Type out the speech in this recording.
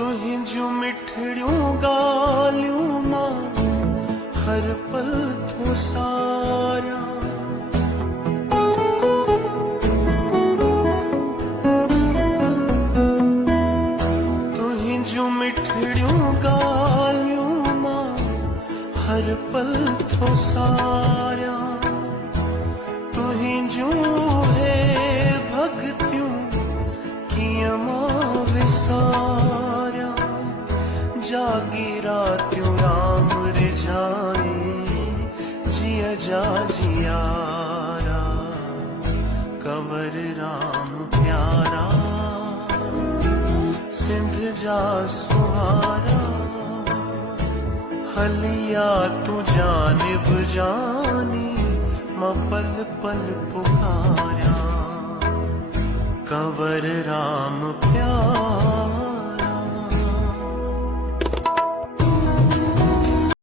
तुहिंजूं मिठड़ियूं ॻाल्हियूं मां हर पल थो सारियां। तुहिंजूं मिठड़ियूं ॻाल्हियूं मां हर पल थो सारियां। तुहिंजूं हे भक्तियूं कीअं मां विसारियां। जागी रातियूं राम रिझाए जिया जा जियारा, कंवर राम प्यारा सिंध जा सुहारा। हलिया तू जानिब जानी मां पल पल पुकारियां, कंवर राम प्यारा।